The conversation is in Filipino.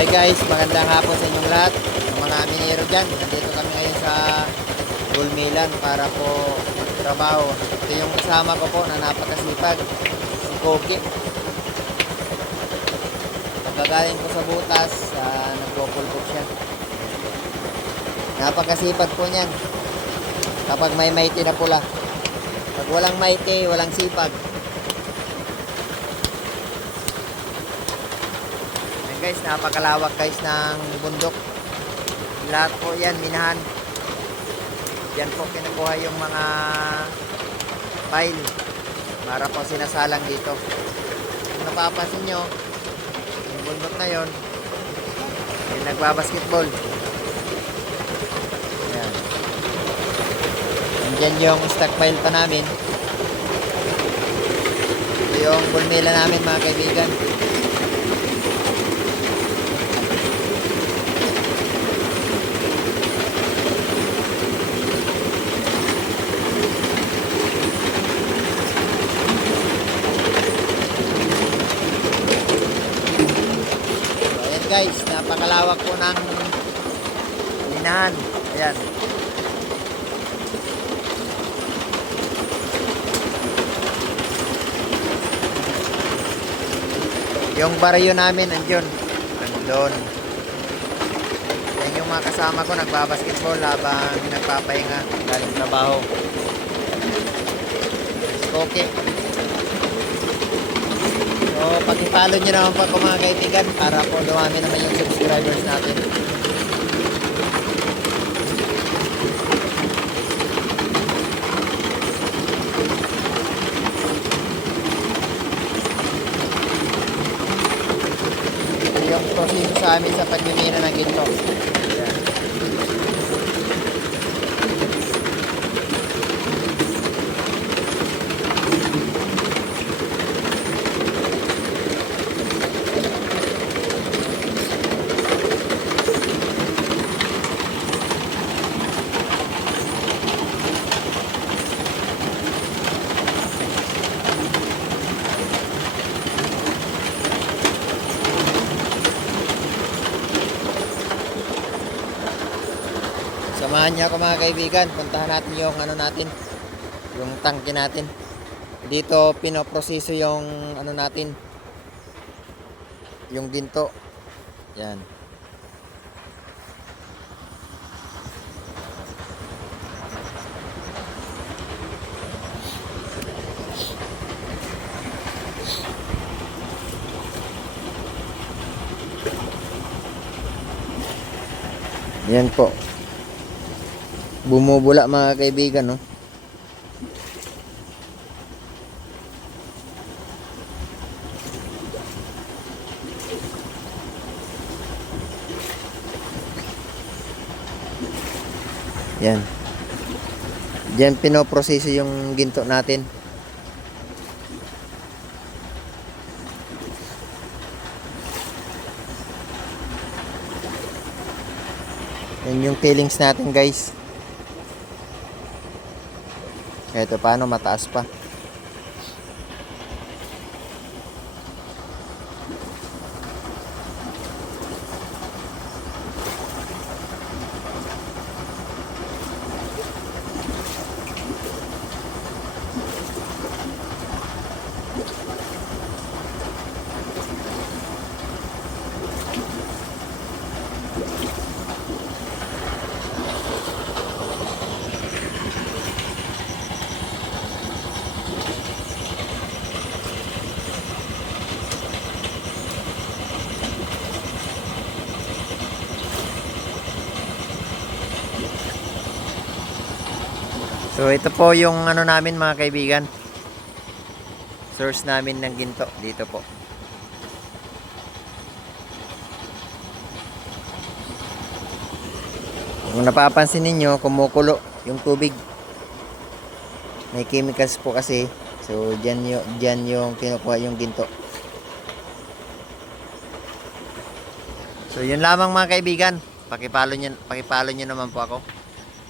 Hi guys, magandang hapon sa inyong lahat. Sa mga minero dyan, nandito kami ngayon sa Gulmilan para po trabaho. Ito yung kasama ko po na napakasipag, si Koki. Pagkagaling ko sa butas, nagpupulpok siya. Napakasipag po niyan. Kapag may maiti na pula. Pag walang maiti, walang sipag. Guys, napakalawak guys ng bundok. Lahat po yan minahan. Yan po kinukuha yung mga pile para po sinasalang dito. Kung napapansin nyo, yung bundok na yon, yung nagbabasketball. Yan. Andyan yung stockpile pa namin. Ito yung bulmila namin mga kaibigan. Guys, napakalawak po ng minahan. Ayan. Yung baryo namin andun. Andun. Yan yung mga kasama ko nagbabasketball habang nagpapahinga galing trabaho. Okay. So, pag-follow nyo naman po ako mga kaibigan para po dumami naman yung subscribers natin. Ito yung proseso sa amin sa pagmimina ng ginto. Ayan. Samahan niyo ako mga kaibigan, puntahan natin yung ano natin, yung tangke natin. Dito pinoproseso yung ano natin, yung ginto. Yan. Yan po. Bumubula mga kaibigan, no? Yan. Diyan pinoproseso yung ginto natin. Yan yung tailings natin, guys. Ito paano mataas pa. So ito po yung ano namin mga kaibigan. Source namin ng ginto dito po. Kung napapansin ninyo, kumukulo yung tubig. May chemicals po kasi. So diyan yung kinukuha yung ginto. So yun lamang mga kaibigan. Pakipalo nyo naman po ako.